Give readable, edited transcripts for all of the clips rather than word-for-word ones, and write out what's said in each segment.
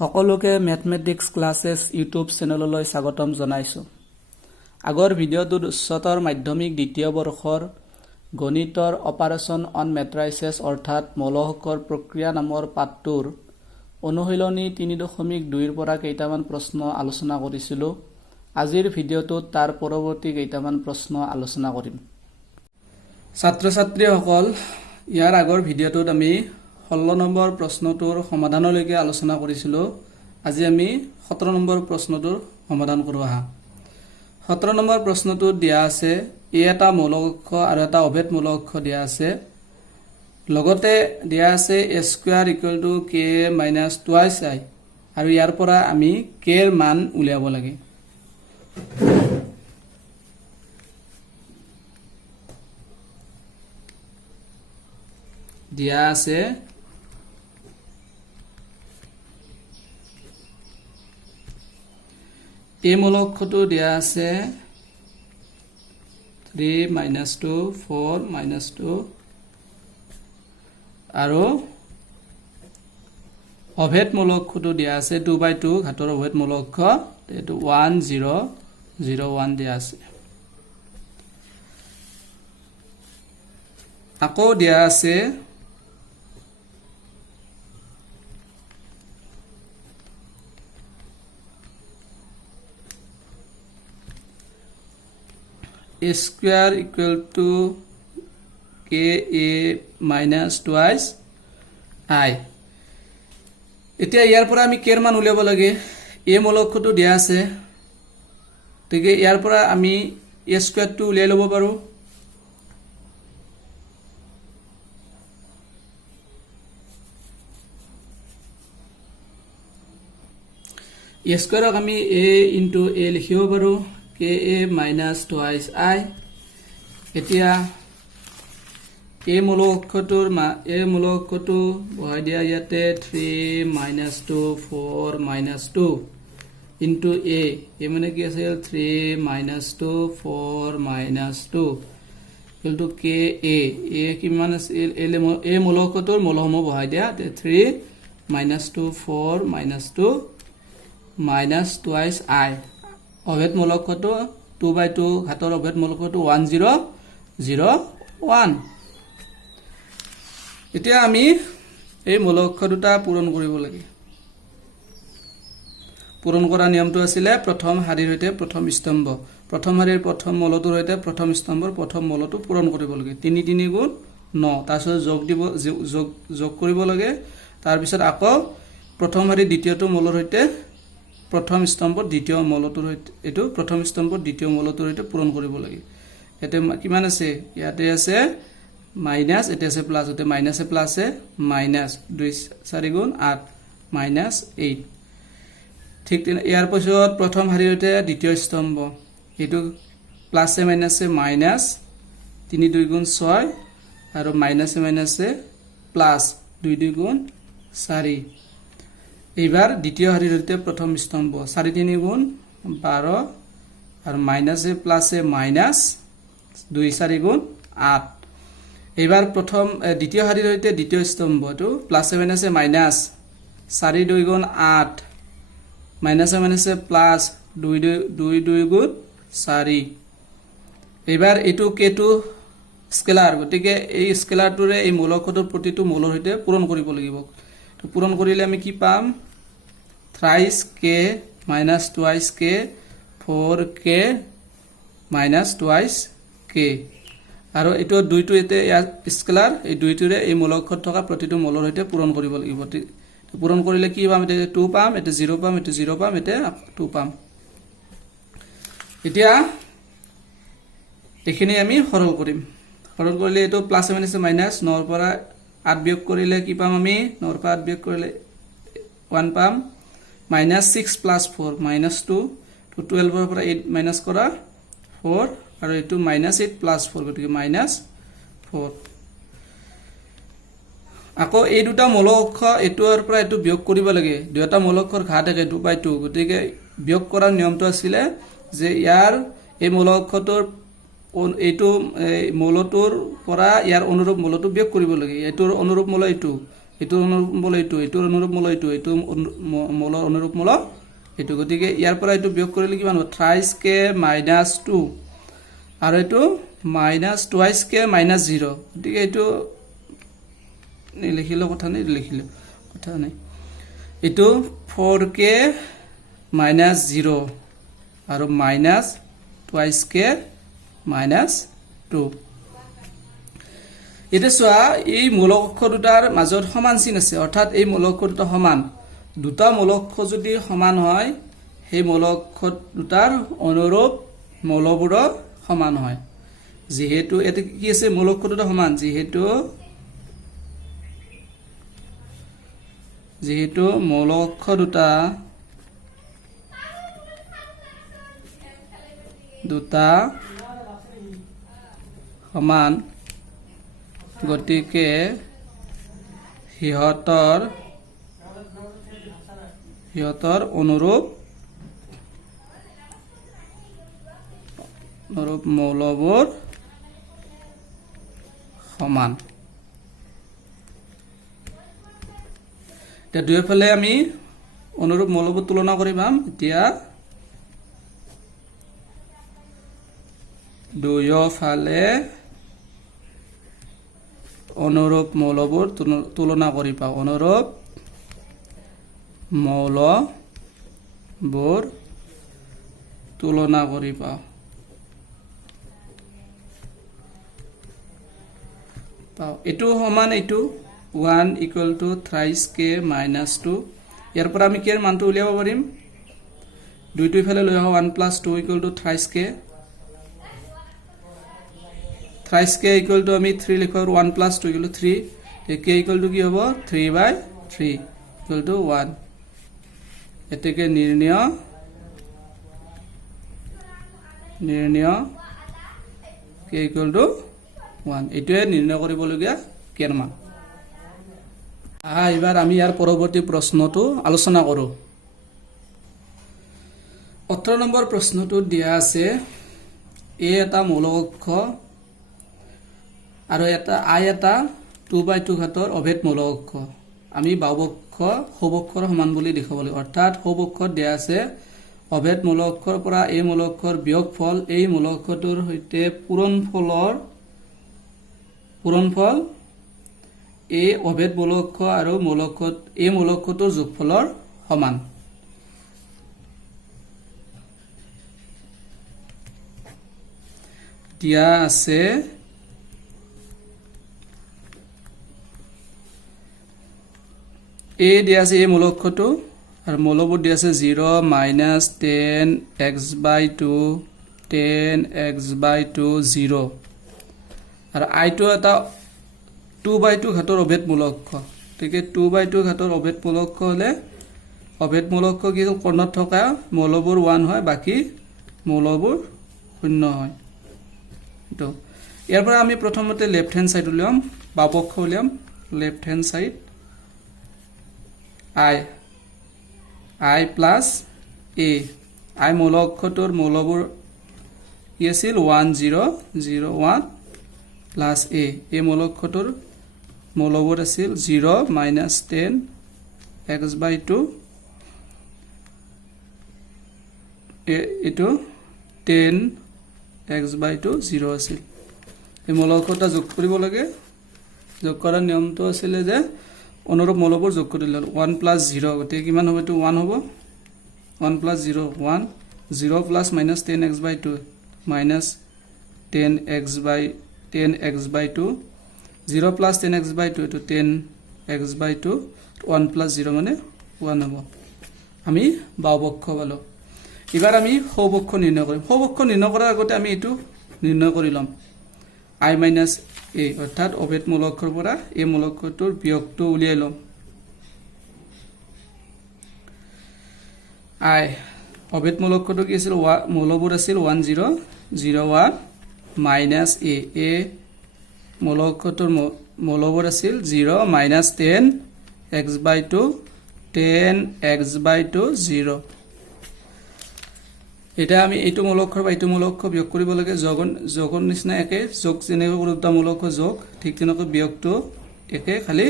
সকলোকে mathematics classes YouTube চেনেললৈ স্বাগতম জনাইছো। আগৰ ভিডিঅ'টোত উচ্চতৰ মাধ্যমিক দ্বিতীয় বৰ্ষৰ গণিতৰ অপাৰেচন অন মেট্ৰাইচেছ অৰ্থাৎ মৌলসূকৰ প্ৰক্ৰিয়া নামৰ পাঠটোৰ অনুশীলনী 3.2 পৰা কেইটামান প্ৰশ্ন আলোচনা কৰিছিলো। আজিৰ ভিডিঅ'টোত তাৰ পৰৱৰ্তী কেইটামান প্ৰশ্ন আলোচনা কৰিম। ছাত্ৰ-ছাত্ৰীসকল, ইয়াৰ আগৰ ভিডিঅ'টোত আমি 16 নম্বৰ প্ৰশ্নটোৰ সমাধানলৈকে আলোচনা কৰিছিলো। আজি আমি 17 নম্বৰ প্ৰশ্নটোৰ সমাধান কৰো আহা। 17 নম্বৰ প্ৰশ্নটোত দিয়া আছে এটা মৌলসূক্ষ আৰু এটা অভেদ মৌলসূক্ষ দিয়া আছে। লগতে দিয়া আছে a square equal to k minus twice i আৰু ইয়াৰ পৰা আমি k এৰ মান উলিয়াব লাগে। দিয়া আছে a মৌলসূক্ষটো দিয়া আছে 3 minus 2 4 minus 2 আৰু অভেদ মৌলসূক্ষটো দিয়া আছে 2/2 ঘাতৰ অভেদ মৌলসূক্ষ এটো 1 0 0 1 দিয়া আছে। আকৌ দিয়া আছে a square equal to ka minus twice I। এতিয়া ইয়াৰ পৰা আমি k এৰ মান উলিয়াব লাগে। a মৌলসূক্ষটো দিয়া আছে, গতিকে ইয়াৰ পৰা আমি a স্কয়াৰটো উলিয়াই ল'ব পাৰো। a স্কয়াৰক আমি a into a লিখিব পাৰো, ka minus twice I। এতিয়া a মৌলসূক্ষটো বহাই দিয়া ইয়াতে 3 minus 2 4 minus 2 into a মানে কি আছিল 3 minus 2 4 minus 2 equal to ka a কিমান আছিল a মৌলসূক্ষটোৰ মৌলসমূহ বহাই দিয়া 3 minus 2 4 minus 2 minus twice I। অভেদ মৌলসূক্ষটো 2/2 ঘাতৰ অভেদ মৌলসূক্ষটো 1 0 0 1। এতিয়া আমি এই মৌলসূক্ষ দুটা পূৰণ কৰিব লাগে। পূৰণ কৰা নিয়মটো আছিল প্ৰথম শাৰীৰ সৈতে প্ৰথম স্তম্ভ, প্ৰথম শাৰীৰ প্ৰথম মৌলটোৰ সৈতে প্ৰথম স্তম্ভৰ প্ৰথম মৌলটো পূৰণ কৰিব লাগে। 3 3 গুণ 9, তাৰপিছত যোগ কৰিব লাগে। তাৰপিছত আকৌ প্ৰথম শাৰীৰ দ্বিতীয়টো মৌলৰ সৈতে প্ৰথম স্তম্ভৰ দ্বিতীয় মৌলটোৰ সৈতে এটো প্ৰথম স্তম্ভৰ দ্বিতীয় মৌলটোৰ সৈতে পূৰণ কৰিব লাগে। এতে কিমান আছে, ইয়াতে আছে মাইনাস, এতে আছে প্লাস, এতে মাইনাসে প্লাসে মাইনাস 2 4 গুণ 8 মাইনাস 8। ঠিক ইয়াৰ পিছত প্ৰথম শাৰীৰ সৈতে দ্বিতীয় স্তম্ভ, এটো প্লাসে মাইনাসে মাইনাস 3 2 গুণ 6 আৰু মাইনাসে মাইনাসে প্লাস 2 2 গুণ 4। এইবাৰ দ্বিতীয় শাৰীৰ সৈতে প্ৰথম স্তম্ভ 4 3 গুণ 12 আৰু মাইনাসে প্লাসে মাইনাস 2 4 গুণ 8। এইবাৰ প্ৰথম দ্বিতীয় শাৰীৰ সৈতে দ্বিতীয় স্তম্ভটো প্লাসে মাইনাসে মাইনাস 4 2 গুণ 8 মাইনাসে মাইনাসে প্লাস 2 2 গুণ 4। এইবাৰ এটো k2 স্কেলাৰ, গতিকে এই স্কেলাৰটোৰে এই মৌলসূক্ষটোৰ প্ৰতিটো মৌলৰ সৈতে পূৰণ কৰিব লাগিব। তো পূৰণ কৰিলে আমি কি পাম, thrice k minus twice k 4k minus twice k। আৰু এটো দুইটো এতে স্কেলাৰ, এই দুইটোৰে এই মৌলসূক্ষত থকা প্ৰতিটো মৌলৰ সৈতে পূৰণ কৰিব লাগিব। পূৰণ কৰিলে কি পাম, এতে 2 পাম, এতে 0 পাম, এতে 0 পাম, এতে 2 পাম। এতিয়া এখিনি আমি সৰল কৰিম। সৰল কৰিলে এটো প্লাস মাইনাস মাইনাস 9 ৰ পৰা 8 বিয়োগ কৰিলে কি পাম, আমি 9 ৰ পৰা 8 বিয়োগ কৰিলে 1 পাম, মাইনাস 6 প্লাস 4 মাইনাস 2 তো 12 ৰ পৰা 8 মাইনাস কৰা 4 আৰু এটো মাইনাস 8 প্লাস 4 গতিকে মাইনাস 4। আকৌ এই দুটা মৌলসূক্ষ এটোৰ পৰা এটো বিয়োগ কৰিব লাগে। দুটা মৌলসূক্ষৰ ঘাত থাকে 2/2, গতিকে বিয়োগ কৰাৰ নিয়মটো আছিল যে ইয়াৰ এই মৌলসূক্ষটোৰ এইটো মৌলটোৰ পৰা ইয়াৰ অনুৰূপ মৌলটো বিয়োগ কৰিব লাগে। এইটোৰ অনুৰূপ মৌল এইটো, এইটোৰ অনুৰূপ মূল এইটো, এইটোৰ অনুৰূপ মূল এইটো, এইটো মূলৰ অনুৰূপ মূল এইটো। গতিকে ইয়াৰ পৰা এইটো বিয়োগ কৰিলে কিমান হ'ব? থ্ৰাইছ কে মাইনাছ 2 আৰু এইটো মাইনাছ টুৱাইছ কে মাইনাছ 0। গতিকে এইটো লিখিলেও কথা নাই, লিখিলেও কথা নাই। এইটো 4k মাইনাছ 0 আৰু মাইনাছ টুৱাইছ কে মাইনাছ 2। এতিয়া চোৱা, এই মূলক অক্ষ দুটাৰ মাজত সমান চিন আছে, অৰ্থাৎ এই মূলক অক্ষ দুটা সমান। দুটা মূলক অক্ষ যদি সমান হয়, সেই মূলক অক্ষ দুটাৰ অনুৰূপ মৌলবোৰো সমান হয়। যিহেতু এটা কি আছে, মূলক অক্ষ দুটা সমান, যিহেতু মূলক অক্ষ দুটা সমান, গতিকে সিহঁতৰ অনুৰূপ মৌলবোৰ সমান। এতিয়া দুয়োফালে আমি অনুৰূপ মৌলবোৰ তুলনা কৰি পাম। এতিয়া দুয়োফালে অনুৰূপ মৌলবোৰ তুলনা কৰি পাওঁ। অনুৰূপ মৌলবোৰ তুলনা কৰি পাওঁ। এইটো সমান এইটো 1 equal to thrice K minus 2। ইয়াৰ পৰা আমি কেৰ মানটো উলিয়াব পাৰিম। দুইটো ইফালে লৈ আহোঁ, 1 plus 2 equal to thrice K. Thrice K equal to আমি 3 লিখোঁ, 1 plus 2 equal to 3। K equal to কি হ'ব? 3/3 ইকুৱেল টু 1। এতেকে নিৰ্ণয় কে ইকুৱেল টু 1। এইটোৱে নিৰ্ণয় কৰিবলগীয়া কেৰ মান। এইবাৰ আমি ইয়াৰ পৰৱৰ্তী প্ৰশ্নটো আলোচনা কৰোঁ। 18 নম্বৰ প্ৰশ্নটোত দিয়া আছে, এ এটা মৌলক অক্ষ আৰু আই এটা 2/2 ঘাতৰ অভেদ মৌলক অক্ষ। আমি বাওপক্ষ সৌপক্ষৰ সমান বুলি দেখাব লাগিব। অৰ্থাৎ সৌপক্ষত দিয়া আছে অভেদ মৌলক অক্ষৰ পৰা এই মৌলক অক্ষৰ বিয়োগফল, এই মৌলক অক্ষটোৰ সৈতে পূৰণফল এই অভেদ মৌলক অক্ষ আৰু এই মৌলক অক্ষটোৰ যোগফলৰ সমান। দিয়া আছে দিয়া আছে এই মৌলক অক্ষটো, আৰু মৌলবোৰ দিয়া আছে 0 মাইনাছ 10x/2 10x/2 0। আৰু আইটো এটা 2/2 ঘাতৰ অভেদ মৌলক অক্ষ। গতিকে 2/2 ঘাতৰ অভেদ মৌলক অক্ষ হ'লে অভেদ মৌলক অক্ষ কি কৰ্ণত থকা মৌলবোৰ 1 হয়, বাকী মৌলবোৰ 0 হয়। ইয়াৰ পৰা আমি প্ৰথমতে লেফ্ট হেণ্ড চাইড উলিয়াম, বাওপক্ষ উলিয়াম। লেফ্ট হেণ্ড চাইড আই প্লাছ এ। আই মৌলক অক্ষটোৰ মৌলবোৰ কি আছিল? 1 0 0 1 প্লাছ এ। এই মৌলক অক্ষটোৰ মৌলবোৰ আছিল 0 মাইনাছ 10x/2, এইটো 10x/2 0 আছিল। এই মৌলক অক্ষটা যোগ কৰিব লাগে। যোগ কৰাৰ নিয়মটো আছিলে যে অনুৰূপ মৌলবোৰ যোগ কৰিলে 1 প্লাছ 0, গতিকে কিমান হ'ব? এইটো 1 হ'ব। 1 plus 0 1, 0 plus minus 10x/2 minus 10x/2, 0 plus 10x/2 এইটো 10x/2, 1 প্লাছ 0 মানে 1 হ'ব। আমি বাওপক্ষ পালোঁ। এবাৰ আমি সৌপক্ষ নিৰ্ণয় কৰিম। সৌপক্ষ নিৰ্ণয় কৰাৰ আগতে আমি এইটো নিৰ্ণয় কৰি ল'ম, আই মাইনাছ এ, অৰ্থাৎ অভেদ মৌলক অক্ষৰ পৰা এই মৌলক অক্ষৰটোৰ বিয়োগটো উলিয়াই ল'ম। আই অভেদ মৌলক অক্ষৰটো কি আছিল? মৌলবোৰ আছিল 1 0 0 1 মাইনাছ এ। মৌলক অক্ষৰটোৰ মৌলবোৰ আছিল 0 মাইনাছ 10x/2 10x/2 0। এতিয়া আমি এইটো মৌলক অক্ষৰ বা এইটো মৌলক অক্ষৰ বিয়োগ কৰিব লাগে। যোগৰ নিচিনা একে, যোগ যেনেকৈ কৰোঁ দুটা মৌলক অক্ষৰ যোগ, ঠিক তেনেকৈ বিয়োগটো একে, খালি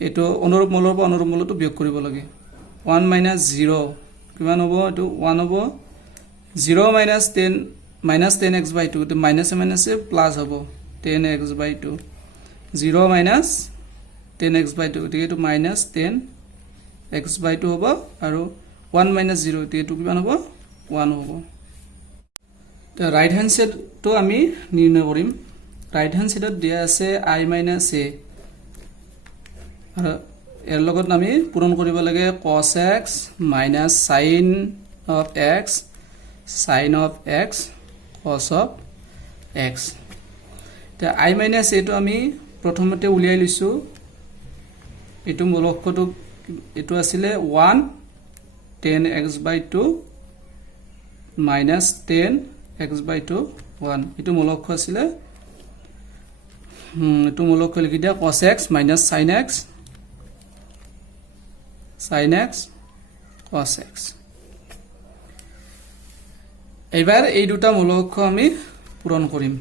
এইটো অনুৰূপ মলৰ পৰা অনুৰূপ মলটো বিয়োগ কৰিব লাগে 1 minus 0 কিমান হ'ব এইটো 1 হ'ব 0 minus 10 minus 10x by 2 তো মাইনাস মাইনাসে প্লাস হ'ব 10x by 2 0 minus 10x by 2 গতিকে এইটো minus 10x by 2 হ'ব আৰু 1 minus 0 গতিকে এইটো কিমান হ'ব 1 হ'ব তো ৰাইট হ্যান্ড সাইডটো আমি নিৰ্ণয় কৰিম ৰাইট হ্যান্ড সাইডত দিয়া আছে i minus a আৰু এৰ লগত আমি পূৰণ কৰিব লাগে cos x minus sin of x sin of x cos of x তে i minus a টো আমি প্ৰথমতে উলিয়াই লৈছো এটো মূল অক্ষটো এটো আছিল 1 10x by 2 minus 10x by 2 1 এটো মূল অক্ষ আছিল এটো মূল অক্ষ লিখি দিয়া cos x minus sin x sin x cos x এবাৰ এই দুটা মূল অক্ষ আমি পূৰণ কৰিম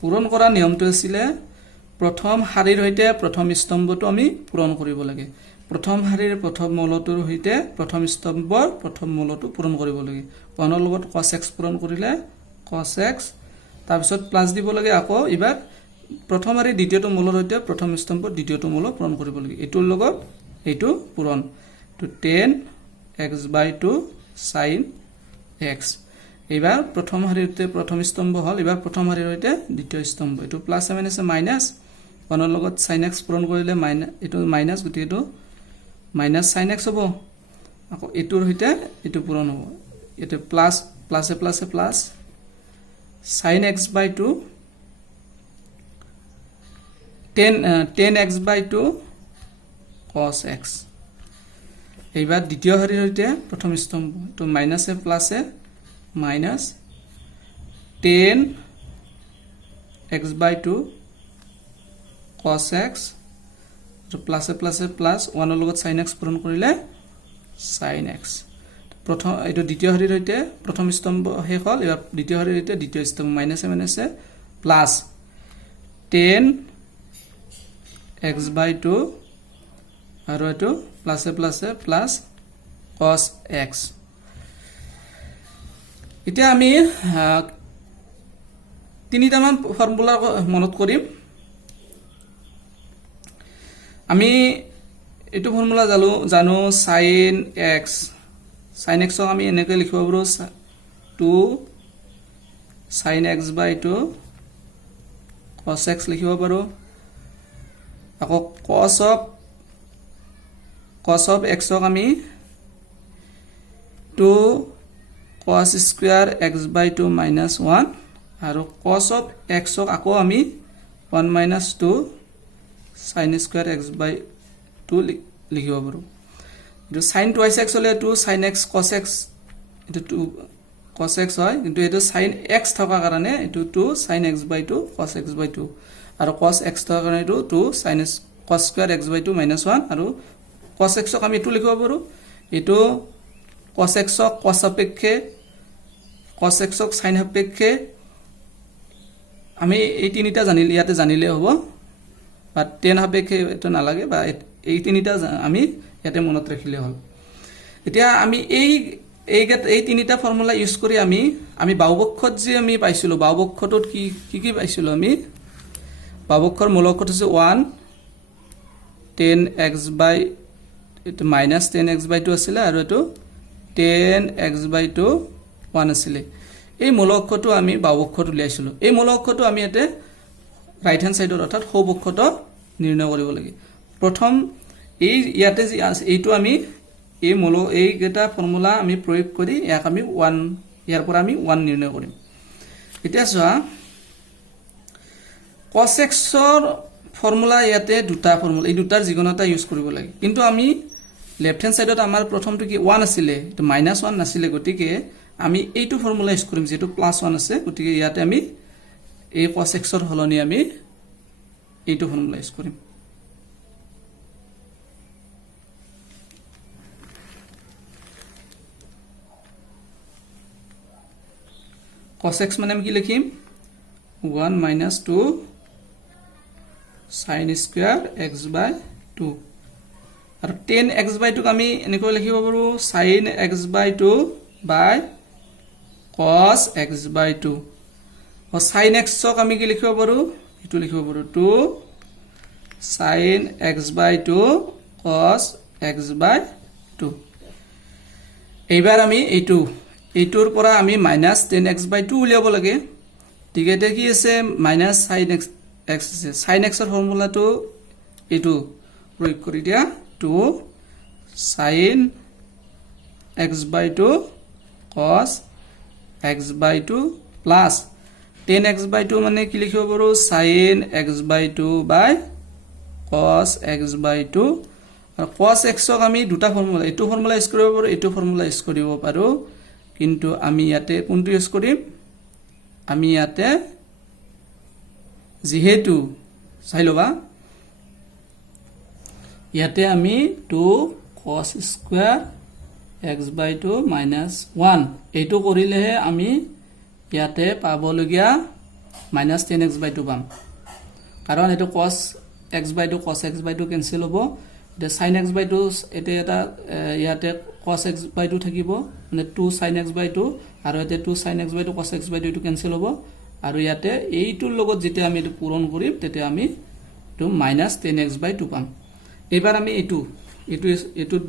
পূৰণ কৰা নিয়মটো আছিল প্ৰথম শাৰীৰ হৈতে প্ৰথম স্তম্ভটো আমি পূৰণ কৰিব লাগে প্ৰথম শাৰীৰ প্ৰথম মূলটোৰ হৈতে প্ৰথম স্তম্ভৰ প্ৰথম মূলটো পূৰণ কৰিব লাগে 1 ৰ লগত cos x পূৰণ কৰিলে cos x তাৰ পিছত প্লাস দিব লাগে আকৌ এবাৰ প্ৰথম শাৰীৰ দ্বিতীয়টো মূলৰ হৈতে প্ৰথম স্তম্ভৰ দ্বিতীয়টো মূল পূৰণ কৰিব লাগে এটোৰ লগত এইটো পূৰণ to 10x by 2 sin x এবাৰ প্ৰথম শাৰীতে প্ৰথম স্তম্ভ হল এবাৰ প্ৰথম শাৰীৰ হৈতে দ্বিতীয় স্তম্ভ এটো প্লাস মাইনাস মাইনাস 1 ৰ লগত sin x পূৰণ কৰিলে মাইনাস এটো মাইনাস গতি এটো মাইনাস sin x হ'ব আকৌ এটোৰ হৈতে এটো পূৰণ হ'ব এটো প্লাস প্লাসে প্লাসে plus sin x by 2 10x by 2 cos x এইবাৰ দ্বিতীয় শাৰীৰ হৈতে প্ৰথম স্তম্ভ তো মাইনাসে প্লাসে minus 10x by 2 cos x তো প্লাসে প্লাসে প্লাস 1 ৰ লগত sin x পূৰণ কৰিলে sin x প্ৰথম এটো দ্বিতীয় শাৰীৰ হৈতে প্ৰথম স্তম্ভ শেষ হল এবাৰ দ্বিতীয় শাৰীৰ হৈতে দ্বিতীয় স্তম্ভ মাইনাসে মাইনাসে প্লাস 10x by 2 আৰু এটো প্লাসে প্লাসে প্লাস cos x এতিয়া আমি তিনিটামান ফৰ্মুলা মনত কৰিম আমি এটো ফৰ্মুলা জানো sin x ক আমি এনেকৈ লিখিব পাৰো 2 sin x by 2 cos x লিখিব পাৰো আকৌ cos of x ক আমি 2 cos square x by 2 minus 1 আৰু cos of x ক আকৌ আমি 1 minus 2 sin square x by 2 লিখিব পাৰো এটো sin twice x হলে 2 sin x cos x এটো 2 cos x হয় কিন্তু এটো sin x থকা কাৰণে এটো 2 sin x by 2 cos x by 2 আৰু cos x থকা কাৰণে এটো 2 sin cos square x by 2 minus 1 আৰু cos x ক আমি এটো লিখিব পাৰো এটো cos x ক cos সাপেক্ষে cos x ক sin সাপেক্ষে আমি এই তিনিটা জানিলে ইয়াতে জানিলে হ'ব বা tan সাপেক্ষে এটো নালাগে বা এই তিনিটা আমি ইয়াতে মনত ৰাখিলে হ'ল এতিয়া আমি এই তিনিটা ফৰ্মুলা ইউজ কৰি আমি বাহুপক্ষত যে আমি পাইছিলো বাহুপক্ষটোত কি পাইছিলো আমি বাহুপক্ষৰ মূলকত হৈছে 1 10x by এটো minus 10x by 2 আছিল আৰু এটো 10x by 2 1 আছিল এই মূলকটো আমি বাহুপক্ষত উলিয়াইছিলো এই মূলকটো আমি এতে রাইট হ্যান্ড সাইডৰ অৰ্থাৎ সোঁপক্ষত নিৰ্ণয় কৰিব লাগে প্ৰথম এই ইয়াতে যে এইটো আমি এই গেটা ফৰ্মুলা আমি প্ৰয়োগ কৰি ইয়াক আমি 1 ইয়াৰ পৰা আমি 1 নিৰ্ণয় কৰিম এতিয়া চোৱা cos x ৰ ফৰ্মুলা ইয়াতে দুটা ফৰ্মুলা এই দুটাৰ যিকোনোটা ইউজ কৰিব লাগে কিন্তু আমি লেফট হ্যান্ড সাইডত আমাৰ প্ৰথমটো কি 1 আছিল তো -1 নাছিল গতিকে আমি এইটো ফৰ্মুলা ইউজ কৰিম যেটো +1 আছে গতিকে ইয়াতে আমি এই cos x ৰ হলনি আমি এইটো ফৰ্মুলা ইউজ কৰিম cos x মানে আমি কি লিখিম 1 - 2 sin square x by 2 আৰু tan x by 2 আমি এনেকৈ লিখিব পাৰো sin x by 2 by cos x by 2 আৰু sin x ক আমি কি লিখিব পাৰো এটো লিখিব পাৰো 2 sin x by 2 cos x by 2 এইবাৰ আমি এইটোৰ পৰা আমি -10 x by 2 উলিয়াব লাগে ঠিক আছে কি আছে -sin x আছে sin x ৰ ফৰ্মুলাটো এইটো প্ৰয়োগ কৰি দিয়া 2 sin x by 2 cos x by 2 plus 10 x by 2 মানে কি লিখিব পাৰো sin x by 2 by cos x by 2 আৰু cos x ক আমি দুটা ফৰ্মুলা এইটো ফৰ্মুলা ইউজ কৰিব পাৰো এইটো ফৰ্মুলা ইউজ কৰিব পাৰো কিন্তু আমি ইয়াতে কোনটো ইউজ কৰিম আমি ইয়াতে যেহেতু চাই লবা ইয়াতে আমি 2 cos square x by 2 minus 1 এইটো কৰিলেহে আমি ইয়াতে পাবলগীয়া -10x by 2 পাম কাৰণ এটো cos x by 2 cos x by 2 cancel হ'ব এটা sin x by 2 এতে এটা ইয়াতে cos x by 2 থাকিব মানে 2 sin x by 2 আৰু এতে 2 sin x by 2 cos x by 2 টো কেনসেল হ'ব আৰু ইয়াতে এইটোৰ লগত যেতিয়া আমি এটো পূৰণ কৰিম তেতে আমি তো -10x by 2 পাম এবাৰ আমি এটোত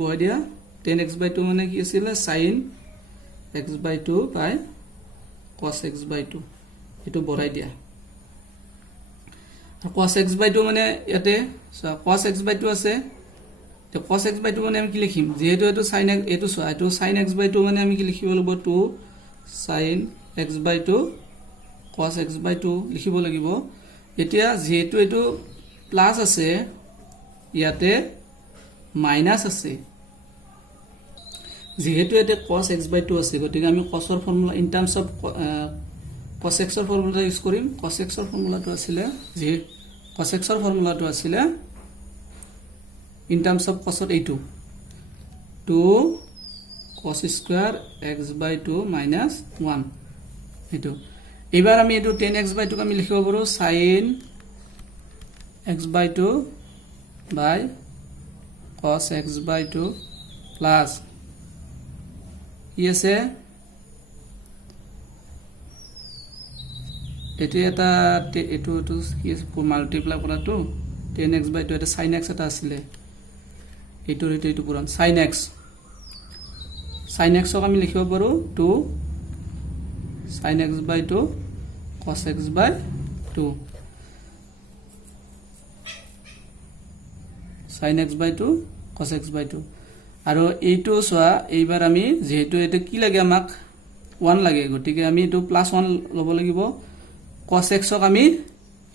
বহাই দিয়া 10x by 2 মানে কি আছিল sin x by 2 by cos x by 2 এটো বহাই দিয়া cos x by 2 মানে ইয়াতে cos x by 2 আছে তো cos x by 2 মানে আমি কি লিখিম যেহেতু এটো sin x এটো এটো sin x by 2 মানে আমি কি লিখিব লাগিব 2 sin x by 2 cos x by 2 লিখিব লাগিব এতিয়া যেহেতু এটো প্লাস আছে ইয়াতে মাইনাস আছে যেহেতু এতে cos x by 2 আছে গতিকে আমি cos ৰ formula in terms of cos x ৰ ফৰ্মুলা ইউজ কৰিম cos x ৰ ফৰ্মুলাটো আছিল যে cos x ৰ ফৰ্মুলাটো আছিল ইন টার্মস অফ cos এইটো 2 cos square x by 2 minus 1 এইটো এবাৰ আমি এটো 10x by 2 আমি লিখিব পাৰো sin x by 2 by cos x by 2 plus ইয়েছে এটো এটা এটো কি মাল্টিপ্লাই কৰাটো 10x by 2 এটা sin x এটা আছিল এইটো পুৰণ sin x ক আমি লিখিব পাৰো 2 sin x by 2 cos x by 2 sin x by 2 cos x by 2 আৰু এইটো সোয়া এইবাৰ আমি যেহেতু এটা কি লাগে আমাক 1 লাগে গটিকে আমি এটো +1 লব লাগিব cos x ক আমি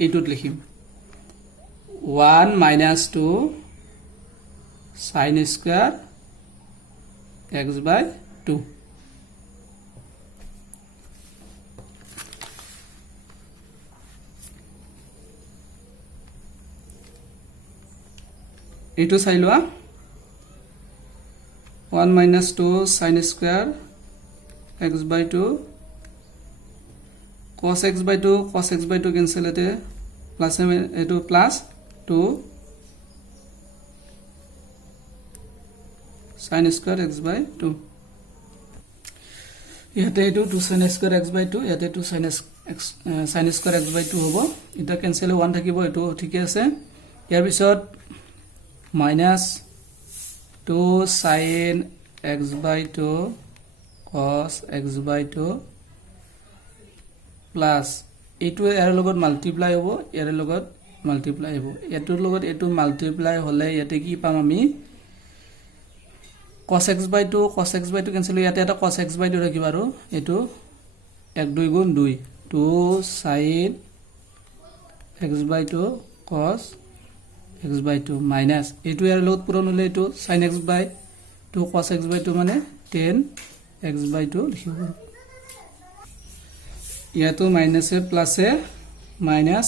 এইটোত লিখিম 1 - 2 sin square x by 2 এইটো চাই লোৱা 1 - 2 sin square x by 2 cos x by 2 cancel এতে প্লাস এটো plus 2 sin square x by 2 ইয়াতে এটো 2 sin square x by 2 ইয়াতে 2 sin square x by 2 হ'ব এটা cancel 1 থাকিব এটো ঠিক আছে ইয়াৰ পিছত -2 sin x by 2 cos x by 2 plus এটো এর লগত মাল্টিপ্লাই হ'ব এর লগত মাল্টিপ্লাই হ'ব এটোৰ লগত এটো মাল্টিপ্লাই হলে ইয়াতে কি পাম আমি cos x by 2 কেনসেল ইয়াতে এটা cos x by 2 ৰাখিব আৰু এটো 1 2 গুণ 2 2 sin x by 2 cos x by 2 minus এটো এর লগত পূরণ হলে এটো sin x by 2 cos x by 2 মানে 10 x by 2 লিখিব ইয়াতো মাইনাস এ প্লাস এ মাইনাস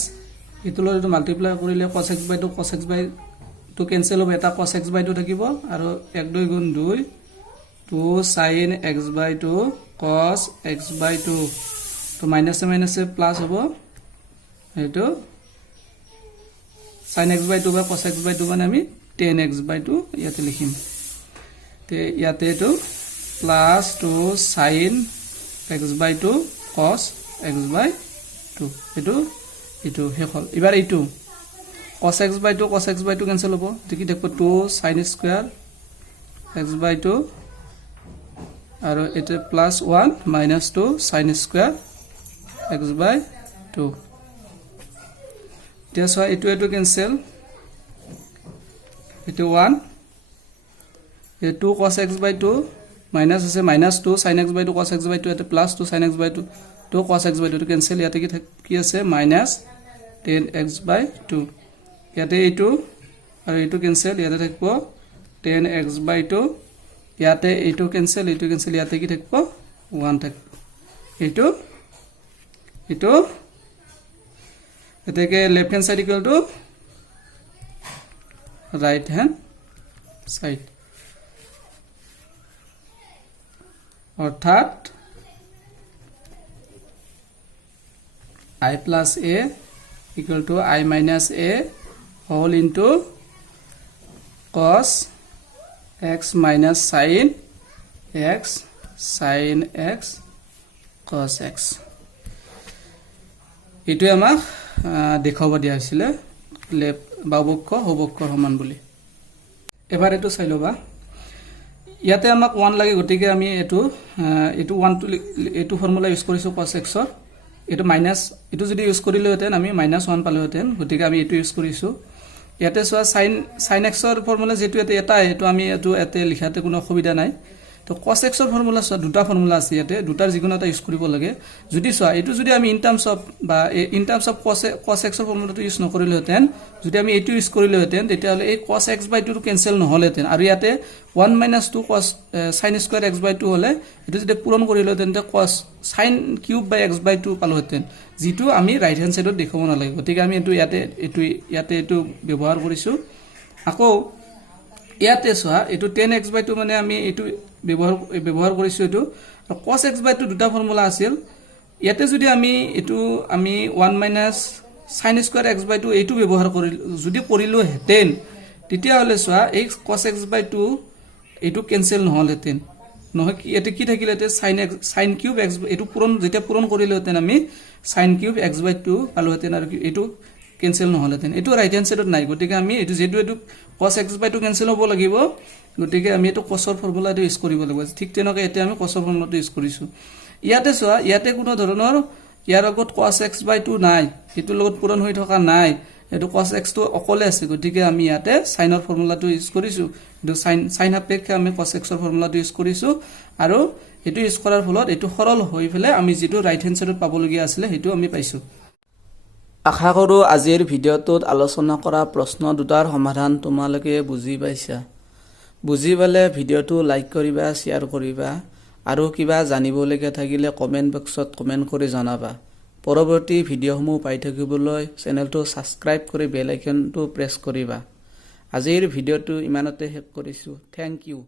এটো লগত মাল্টিপ্লাই কৰিলে cos x by 2 কেনসেল হ'ব এটা cos x by 2 থাকিব আৰু 1 2 গুণ 2 2 sin x by 2 cos x by 2 তো মাইনাস এ প্লাস হ'ব এটো sin x by 2 বা cos x by 2 মানে আমি 10x/2 ইয়াতে লিখিম তে ইয়াতে এটো plus 2 sin x/2 cos x/2 এটো হেখল এবাৰ এটো cos x/2 কেনসেল হ'ব দেখি দেখব 2 sin square x/2 আৰু এতে plus 1 minus 2 sin square x/2 এতিয়া সো এটো কেনসেল এটো 1 এ 2 cos x/2 মাইনাস আছে minus 2 sin x/2 cos x/2 এতে plus 2 sin x/2 2 cos x/2 টো কেনসেল ইয়াতে কি আছে মাইনাস 10x/2 ইয়াতে এটো আৰু এটো কেনসেল ইয়াতে থাকব 10x/2 ইয়াতে এটো কেনসেল ইয়াতে কি থাকব 1 থাকব এটো এটাকে left hand side equal to right hand side অর্থাৎ I plus a equal to I minus a whole into cos x minus sin x cos x এটো আমাক দেখাব দিয়া হৈছিল লেফট বাবক্ষ হবক্ষ সমান বুলি এবাৰ এটো চাই লবা ইয়াতে আমাক 1 লাগে গটিকে আমি এটো 1 এটো ফর্মুলা ইউজ কৰিছো cos x ৰ এটো মাইনাস এটো যদি ইউজ কৰিলে হেতেন আমি -1 পালে হেতেন গটিকে আমি এটো ইউজ কৰিছো ইয়াতে সোয়া sin x ৰ ফর্মুলা যেটো এটা এটো আমি এতে লিখাতে কোনো অসুবিধা নাই তো cos x ৰ ফৰ্মুলা সোয়া দুটা ফৰ্মুলা আছে ইয়াতে দুটাৰ যিকোনো এটা ইউজ কৰিব লাগে যদি সোয়া এটো যদি আমি in terms of cos x ৰ ফৰ্মুলাটো ইউজ নকৰিলে হেতেন যদি আমি এটো ইউজ কৰিলে হেতেন তেতিয়া হলে এই cos x/2 টো কেনসেল নহলে হেতেন আৰু ইয়াতে 1 - 2 cos sin square x/2 হলে এটো যদি পূৰণ কৰিলে হেতেন তে cos sin cube by x/2 পালো হেতেন যেটো আমি ৰাইট হ্যান্ড সাইডত দেখাব না লাগে গতিকে আমি এটো ব্যৱহাৰ কৰিছো আকৌ ইয়াতে সোয়া এটো 10x/2 মানে আমি এটো ব্যৱহাৰ কৰিছো এটো cos x/2 দুটা ফর্মুলা আছিল ইয়াতে যদি আমি 1 - sin square x/2 এটো ব্যৱহাৰ কৰিলো হেতেন তেতিয়া হলে সোয়া এই cos x/2 এটো কেনসেল নহল হেতেন নহয় কি এতে কি থাকিলেতে sin cube x এটো যেতিয়া পূৰণ কৰিলে হেতেন আমি sin cube x/2 পালো হেতেন আৰু এটো কেনসেল নহল হেতেন এটো রাইট হ্যান্ড সাইডত নাই গটিকে আমি এটো যেটো cos x/2 কেনসেল হ'ব লাগিব গটিকে আমি এটো cos ৰ ফৰ্মুলাটো ইউজ কৰিব লাগিব ঠিক তেনেকৈ এতে আমি cos ৰ ফৰ্মুলাটো ইউজ কৰিছো ইয়াতে সোয়া ইয়াতে কোনো ধৰণৰ ইয়াৰ আগত cos x/2 নাই এটো লগত পূৰণ হৈ থকা নাই এটো cos x টো অকলে আছে গটিকে আমি ইয়াতে sin ৰ ফৰ্মুলাটো ইউজ কৰিছো এটো sin আপেক্ষে আমি cos x ৰ ফৰ্মুলাটো ইউজ কৰিছো আৰু এটো ইউজ কৰাৰ ফলত এটো সৰল হৈ ফেলে আমি যেটো ৰাইট হ্যান্ড সাইডত পাবলগীয়া আছিল হেতু আমি পাইছো আশা কৰো আজিৰ ভিডিওটোত আলোচনা কৰা প্ৰশ্ন দুটাৰ সমাধান তোমালোকে বুজি পাইছা বুজি পালে ভিডিওটো লাইক কৰিবা শেয়াৰ কৰিবা আৰু কিবা জানিবলগীয়া থাকিলে কমেন্ট বক্সত কমেন্ট কৰি জনাবা পৰৱৰ্তী ভিডিওসমূহ পাই থাকিবলৈ চেনেলটো সাবস্ক্ৰাইব কৰি বেল আইকনটো প্ৰেছ কৰিবা আজিৰ ভিডিওটো ইমানতে শেষ কৰিছো থ্যাংক ইউ